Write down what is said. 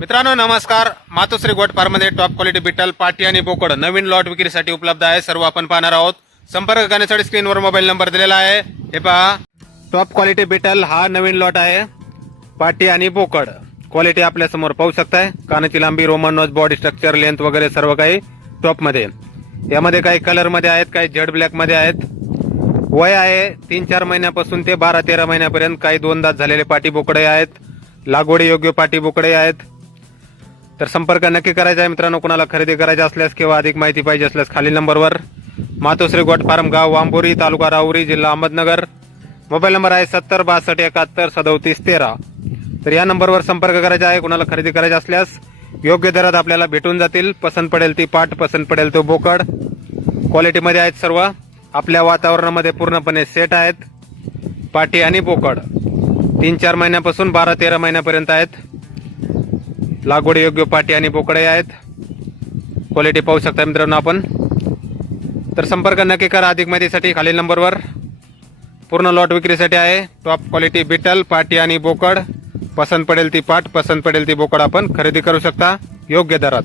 मित्रांनो नमस्कार. मातोश्री गोट फार्ममध्ये टॉप क्वालिटी बिटल पाटी आणि बोकड नवीन लॉट विक्रीसाठी उपलब्ध आहे. सर्व आपण पाहणार आहोत. संपर्क करण्यासाठी स्क्रीनवर मोबाईल नंबर दिलेला आहे. हे पहा. टॉप क्वालिटी बिटल हा नवीन लॉट आहे. पाटी आणि बोकड. क्वालिटी आपल्यासमोर पाहू शकताय. कानाची लांबी Roman nose body structure length वगैरे सर्व काही टॉपमध्ये यामध्ये काही कलरमध्ये आहेत काही जेड ब्लॅकमध्ये आहेत. वय आहे तीन चार महिन्यापासून ते बारा तेरा महिन्यापर्यंत काही दोन दात झालेले पाटी बोकडे आहेत. लागवडी योग्य पाटी बोकडे आहेत. तर संपर्क नक्की करायचा आहे मित्रांनो. कोणाला खरेदी करायची असल्यास किंवा अधिक माहिती पाहिजे असल्यास खालील नंबरवर मातोश्री गोट फार्म गाव वांबोरी तालुका राहुरी जिल्हा अहमदनगर. मोबाईल नंबर आहे सत्तर बासष्ट एकाहत्तर सदोतीस तेरा. तर या नंबरवर संपर्क करायचा आहे. कोणाला खरेदी करायचा असल्यास योग्य दरात आपल्याला भेटून जातील. पसंत पडेल ती पाठ पसंत पडेल तो बोकड. क्वालिटीमध्ये आहेत सर्व. आपल्या वातावरणामध्ये पूर्णपणे सेट आहेत. पाठी आणि बोकड. तीन चार महिन्यापासून बारा तेरा महिन्यापर्यंत आहेत. लागवड योग्य पाटी आणि बोकडे आहेत. क्वालिटी पाहू शकता मित्रांनो आपण. तर संपर्क नक्की करा अधिक माहितीसाठी खालील नंबरवर. पूर्ण लॉट विक्रीसाठी आहे. टॉप क्वालिटी बिटल पाटी आणि बोकड. पसंत पडेल ती पाट पसंत पडेल ती बोकड आपण खरेदी करू शकता. योग्य दरात.